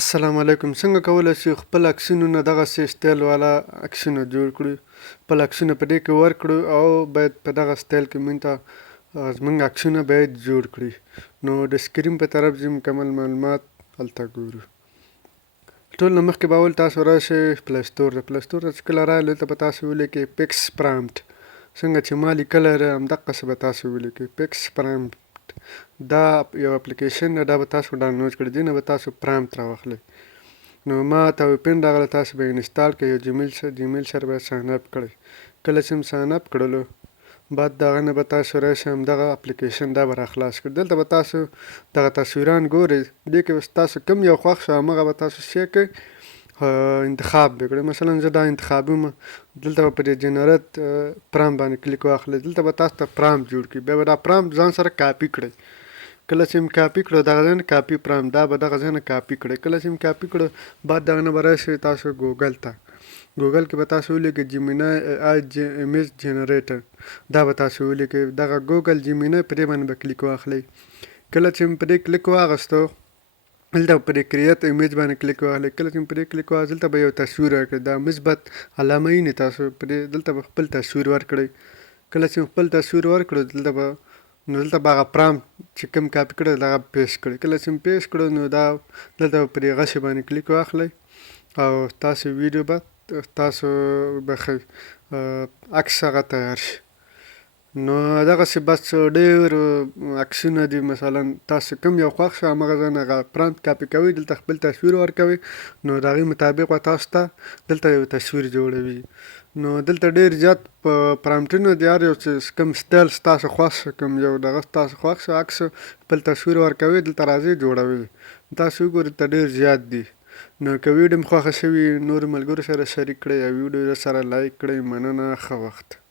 السلام علیکم. څنګه کولی شو خپل عکسونو نه دغسې سټایل والا عکسونه جوړ کړو؟ خپل عکسونه په دې کې ورکړو او باید په دغه سټایل کې موږ ته زموږ عکسونه باید جوړ کړي. نو د سکرین په طرف ځو، مکمل معلومات هلته ګورو. ټول نه مخکې به اول تاسو راشئ پلی سټور ته. پلی سټور ته چې کله راغلئ دلته به تاسو ولیکئ PIX Prompt. څنګه چې ما لیکلی دی همدقسې به تاسو ولیکئ PIX Prompt. دا یو اپلیکیشن دی، دا به تاسو ډاونلوډ کړئ. دې نه به تاسو پرامپټ راواخلئ. نو ما ته یو پین راغلی، تاسو به یې انسټال کړئ. یو جیمیل سره به یې ساین اپ کړئ. کله چې مو ساین اپ کړلو بعد د هغه نه به تاسو راشئ همدغه اپلیکیشن دا به راخلاص کړئ. دلته به تاسو دغه تصویران ګورئ. دې کې به تاسو کوم یو خوښ شو همغه به تاسو څه کړئ، انتخاب به کړئ. مثلا زه دا انتخابوم، دلته به په دې جنریټ پرامپټ باندې کلیک واخلئ. دلته به تاسو ته پرامپټ جوړ کړي. بیا به دا پرامپټ ځان سره کاپي کړئ. کله چې مې کاپي کړو دغه ځای نه کاپي پرامپټ، دا به دغه ځای نه کاپي کړئ. کله چې مې کاپي کړو بعد دغه نه به راشئ تاسو ګوګل ته. ګوګل کې به تاسو ولیکئ جیمینای AI ایمیج جنریټر. دا به تاسو ولیکئ. دغه ګوګل جیمینای په دې باندې به کلیک واخلئ. کله چې مې په دې کلیک واخیستو دلته په دې کریټ ایمیج باندې کلیک واخلئ. کله چې مې په دې کلیک واخیست دلته به یو تصویر ورکړئ. دا مثبت علامه یې تاسو په دې دلته به خپل تصویر ورکړئ. کله چې خپل تصویر ورکړو دلته به به هغه پرامپټ چې کوم کاپي کړی دغه پیسټ کړئ. کله چې مې پیسټ کړو نو دا دلته به په دې غشي باندې کلیک واخلئ او تاسو ویډیو به تاسو به عکس هغه تیار شي. نو دغسې بس ډېر عکسونه دي. مثلا تاسو کوم یو خوښ شو همغه ځای نه هغه پرامپټ کاپي کوئ، دلته خپل تصویر ورکوئ، نو د هغې مطابق به تاسو ته دلته یو تصویر جوړوي. نو دلته ډېر زیات پرامپټونه دي. هر یو چې کوم سټایل ستاسو خوښ شو، کوم یو دغه ستاسو خوښ شو عکس خپل تصویر ورکوئ، دلته راځئ جوړوئ. تاسو وګورئ دلته ډېر زیات دي. نو که ویډیو مو خوښه شوي نورو ملګرو سره شریک کړئ او ویډیو سره لایک کړئ. مننه، ښه وخت.